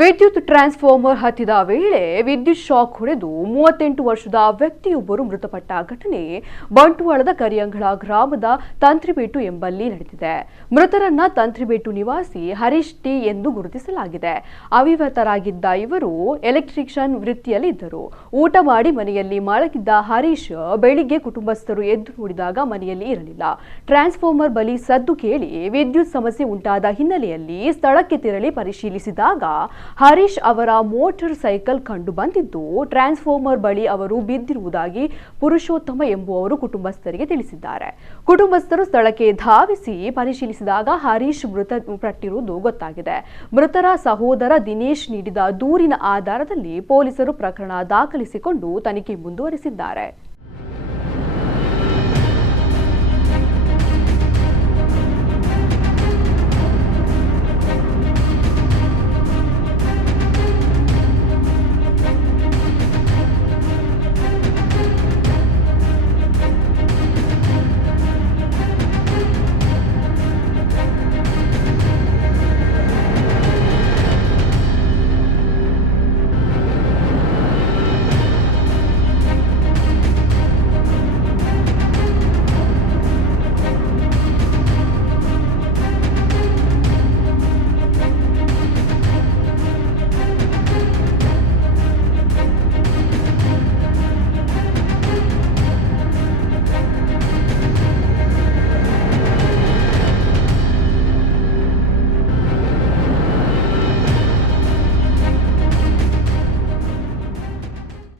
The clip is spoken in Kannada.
ವಿದ್ಯುತ್ ಟ್ರಾನ್ಸ್ಫಾರ್ಮರ್ ಹತ್ತಿದ ವೇಳೆ ವಿದ್ಯುತ್ ಶಾಕ್ ಹೊಡೆದು 38 ವರ್ಷದ ವ್ಯಕ್ತಿಯೊಬ್ಬರು ಮೃತಪಟ್ಟ ಘಟನೆ ಬಂಟ್ವಾಳದ ಕರಿಯಂಗಳ ಗ್ರಾಮದ ತಂತ್ರಿಬೇಟು ಎಂಬಲ್ಲಿ ನಡೆದಿದೆ. ಮೃತರನ್ನ ತಂತ್ರಿಬೇಟು ನಿವಾಸಿ ಹರೀಶ್ ಟಿ ಎಂದು ಗುರುತಿಸಲಾಗಿದೆ. ಅವಿವಾಹಿತರಾಗಿದ್ದ ಇವರು ಎಲೆಕ್ಟ್ರಿಷಿಯನ್ ವೃತ್ತಿಯಲ್ಲಿ ಇದ್ದರು. ಊಟ ಮಾಡಿ ಮನೆಯಲ್ಲಿ ಮಲಗಿದ್ದ ಹರೀಶ್ ಬೆಳಿಗ್ಗೆ ಕುಟುಂಬಸ್ಥರು ಎದ್ದು ನೋಡಿದಾಗ ಮನೆಯಲ್ಲಿ ಇರಲಿಲ್ಲ. ಟ್ರಾನ್ಸ್ಫಾರ್ಮರ್ ಬಳಿ ಸದ್ದು ಕೇಳಿ ವಿದ್ಯುತ್ ಸಮಸ್ಯೆ ಉಂಟಾದ ಹಿನ್ನೆಲೆಯಲ್ಲಿ ಸ್ಥಳಕ್ಕೆ ತೆರಳಿ ಪರಿಶೀಲಿಸಿದಾಗ ಹರೀಶ್ ಅವರ ಮೋಟಾರ್ ಸೈಕಲ್ ಕಂಡು ಬಂದಿದ್ದು ಟ್ರಾನ್ಸ್ಫಾರ್ಮರ್ ಬಳಿ ಅವರು ಬಿದ್ದಿರುವುದಾಗಿ ಪುರುಷೋತ್ತಮ ಎಂಬುವವರು ಕುಟುಂಬಸ್ಥರಿಗೆ ತಿಳಿಸಿದ್ದಾರೆ. ಕುಟುಂಬಸ್ಥರು ಸ್ಥಳಕ್ಕೆ ಧಾವಿಸಿ ಪರಿಶೀಲಿಸಿದಾಗ ಹರೀಶ್ ಮೃತಪಟ್ಟಿರುವುದು ಗೊತ್ತಾಗಿದೆ. ಮೃತರ ಸಹೋದರ ದಿನೇಶ್ ನೀಡಿದ ದೂರಿನ ಆಧಾರದಲ್ಲಿ ಪೊಲೀಸರು ಪ್ರಕರಣ ದಾಖಲಿಸಿಕೊಂಡು ತನಿಖೆ ಮುಂದುವರೆಸಿದ್ದಾರೆ.